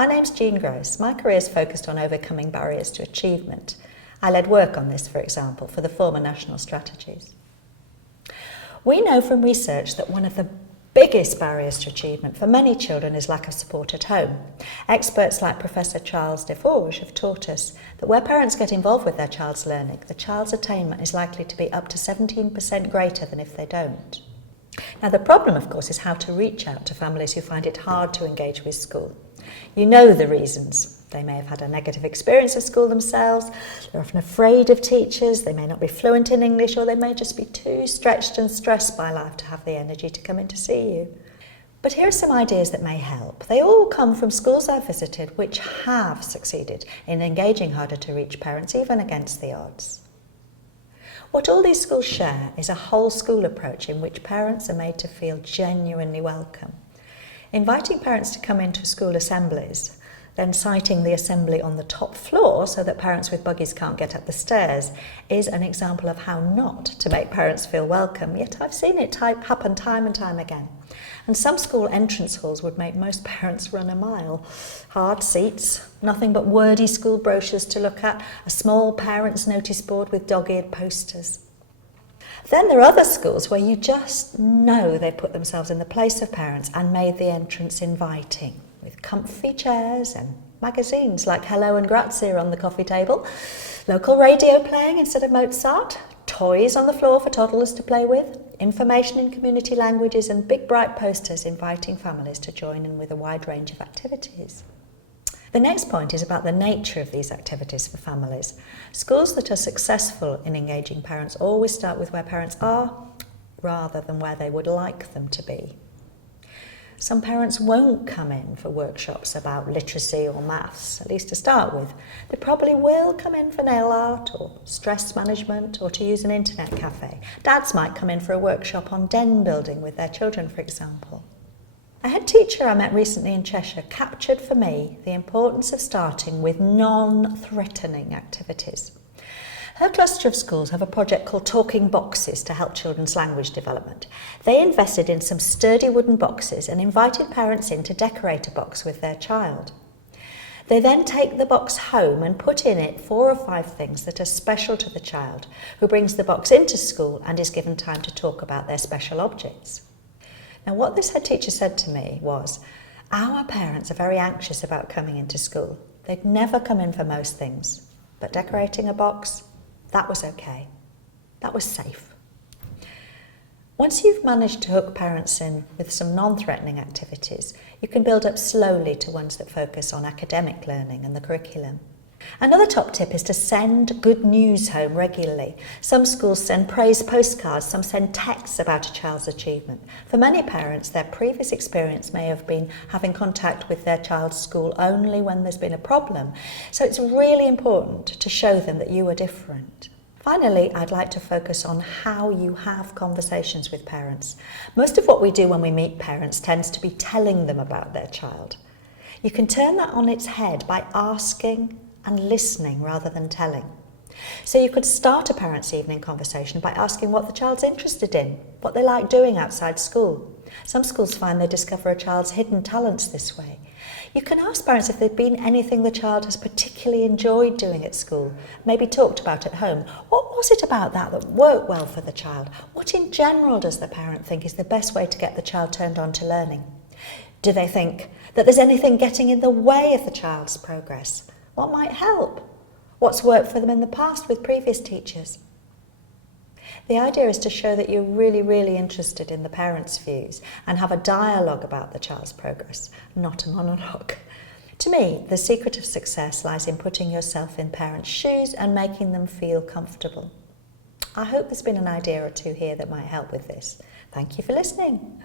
My name's Jean Gross. My career is focused on overcoming barriers to achievement. I led work on this, for example, for the former national strategies. We know from research that one of the biggest barriers to achievement for many children is lack of support at home. Experts like Professor Charles Deforge have taught us that where parents get involved with their child's learning, the child's attainment is likely to be up to 17% greater than if they don't. Now, the problem, of course, is how to reach out to families who find it hard to engage with school. You know the reasons. They may have had a negative experience of school themselves, they're often afraid of teachers, they may not be fluent in English, or they may just be too stretched and stressed by life to have the energy to come in to see you. But here are some ideas that may help. They all come from schools I've visited which have succeeded in engaging harder to reach parents, even against the odds. What all these schools share is a whole school approach in which parents are made to feel genuinely welcome. Inviting parents to come into school assemblies, then siting the assembly on the top floor so that parents with buggies can't get up the stairs, is an example of how not to make parents feel welcome, yet I've seen it happen time and time again. And some school entrance halls would make most parents run a mile. Hard seats, nothing but wordy school brochures to look at, a small parents' notice board with dog-eared posters. Then there are other schools where you just know they put themselves in the place of parents and made the entrance inviting, with comfy chairs and magazines like Hello and Grazie on the coffee table, local radio playing instead of Mozart, toys on the floor for toddlers to play with, information in community languages and big bright posters inviting families to join in with a wide range of activities. The next point is about the nature of these activities for families. Schools that are successful in engaging parents always start with where parents are, rather than where they would like them to be. Some parents won't come in for workshops about literacy or maths, at least to start with. They probably will come in for nail art or stress management or to use an internet cafe. Dads might come in for a workshop on den building with their children, for example. A head teacher I met recently in Cheshire captured for me the importance of starting with non-threatening activities. Her cluster of schools have a project called Talking Boxes to help children's language development. They invested in some sturdy wooden boxes and invited parents in to decorate a box with their child. They then take the box home and put in it 4 or 5 things that are special to the child, who brings the box into school and is given time to talk about their special objects. Now, what this head teacher said to me was, our parents are very anxious about coming into school. They'd never come in for most things, but decorating a box, that was okay. That was safe. Once you've managed to hook parents in with some non-threatening activities, you can build up slowly to ones that focus on academic learning and the curriculum. Another top tip is to send good news home regularly. Some schools send praise postcards, some send texts about a child's achievement. For many parents, their previous experience may have been having contact with their child's school only when there's been a problem. So it's really important to show them that you are different. Finally, I'd like to focus on how you have conversations with parents. Most of what we do when we meet parents tends to be telling them about their child. You can turn that on its head by asking and listening rather than telling. So you could start a parents' evening conversation by asking what the child's interested in, what they like doing outside school. Some schools find they discover a child's hidden talents this way. You can ask parents if there's been anything the child has particularly enjoyed doing at school, maybe talked about at home. What was it about that worked well for the child? What in general does the parent think is the best way to get the child turned on to learning? Do they think that there's anything getting in the way of the child's progress? What might help? What's worked for them in the past with previous teachers? The idea is to show that you're really interested in the parents' views and have a dialogue about the child's progress, not a monologue. To me, the secret of success lies in putting yourself in parents' shoes and making them feel comfortable. I hope there's been an idea or two here that might help with this. Thank you for listening.